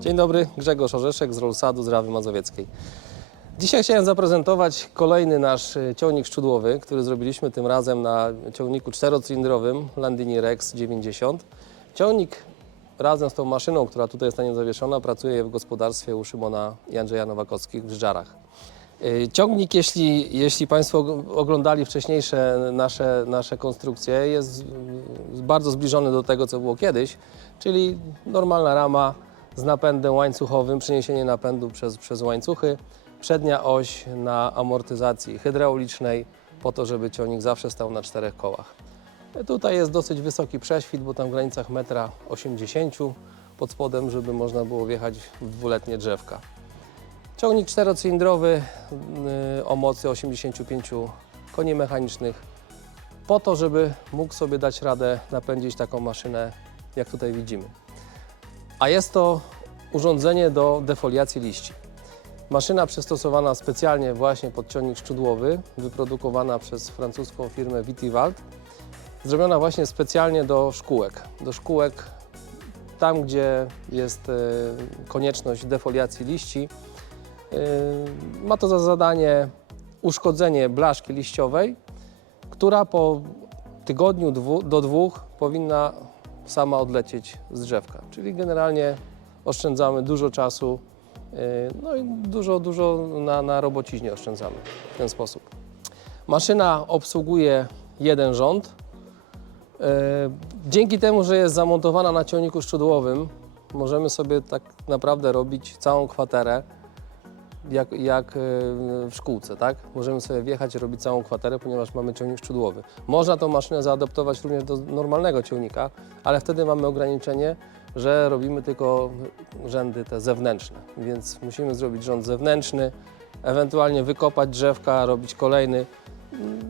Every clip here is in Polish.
Dzień dobry, Grzegorz Orzeszek z Rolsadu z Rawy Mazowieckiej. Dzisiaj chciałem zaprezentować kolejny nasz e, ciągnik szczudłowy, który zrobiliśmy tym razem na ciągniku czterocylindrowym Landini Rex 90. Ciągnik razem z tą maszyną, która tutaj jest na nim zawieszona, pracuje w gospodarstwie u Szymona i Andrzeja Nowakockich w Żarach. E, Ciągnik, jeśli, jeśli Państwo og- oglądali wcześniejsze nasze, nasze konstrukcje, jest mm, bardzo zbliżony do tego, co było kiedyś, czyli normalna rama z napędem łańcuchowym, przeniesienie napędu przez, przez łańcuchy, przednia oś na amortyzacji hydraulicznej, po to, żeby ciągnik zawsze stał na czterech kołach. Tutaj jest dosyć wysoki prześwit, bo tam w granicach 1,80 m pod spodem, żeby można było wjechać w dwuletnie drzewka. Ciągnik czterocylindrowy yy, o mocy 85 koni mechanicznych po to, żeby mógł sobie dać radę napędzić taką maszynę, jak tutaj widzimy. A jest to urządzenie do defoliacji liści. Maszyna przystosowana specjalnie właśnie pod ciągnik szczudłowy, wyprodukowana przez francuską firmę Vitivald, zrobiona właśnie specjalnie do szkółek. Do szkółek tam, gdzie jest e, konieczność defoliacji liści, Yy, Ma to za zadanie uszkodzenie blaszki liściowej, która po tygodniu do dwóch powinna sama odlecieć z drzewka. Czyli generalnie oszczędzamy dużo czasu, yy, no i dużo, dużo na, na robociźnie oszczędzamy w ten sposób. Maszyna obsługuje jeden rząd. Yy, Dzięki temu, że jest zamontowana na ciągniku szczudłowym, możemy sobie tak naprawdę robić całą kwaterę jak, jak e, w szkółce, tak? Możemy sobie wjechać i robić całą kwaterę, ponieważ mamy ciągnik szczudłowy. Można tą maszynę zaadaptować również do normalnego ciągnika, ale wtedy mamy ograniczenie, że robimy tylko rzędy te zewnętrzne, więc musimy zrobić rząd zewnętrzny, ewentualnie wykopać drzewka, robić kolejny.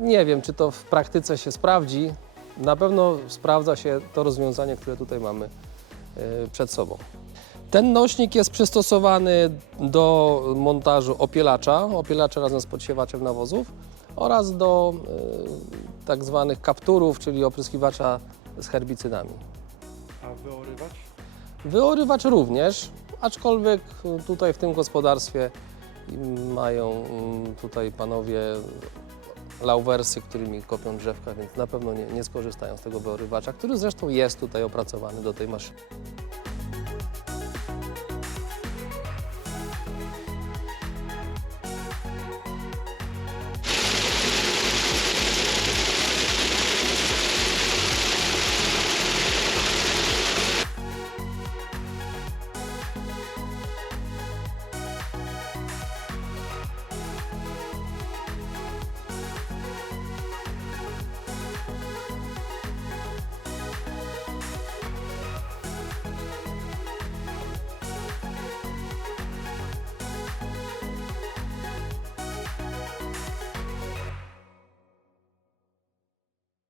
Nie wiem, czy to w praktyce się sprawdzi. Na pewno sprawdza się to rozwiązanie, które tutaj mamy e, przed sobą. Ten nośnik jest przystosowany do montażu opielacza, opielacza razem z podsiewaczem nawozów oraz do y, tak zwanych kapturów, czyli opryskiwacza z herbicydami. A wyorywać? Wyorywacz również, aczkolwiek tutaj w tym gospodarstwie mają y, tutaj panowie lauwersy, którymi kopią drzewka, więc na pewno nie, nie skorzystają z tego wyorywacza, który zresztą jest tutaj opracowany do tej maszyny.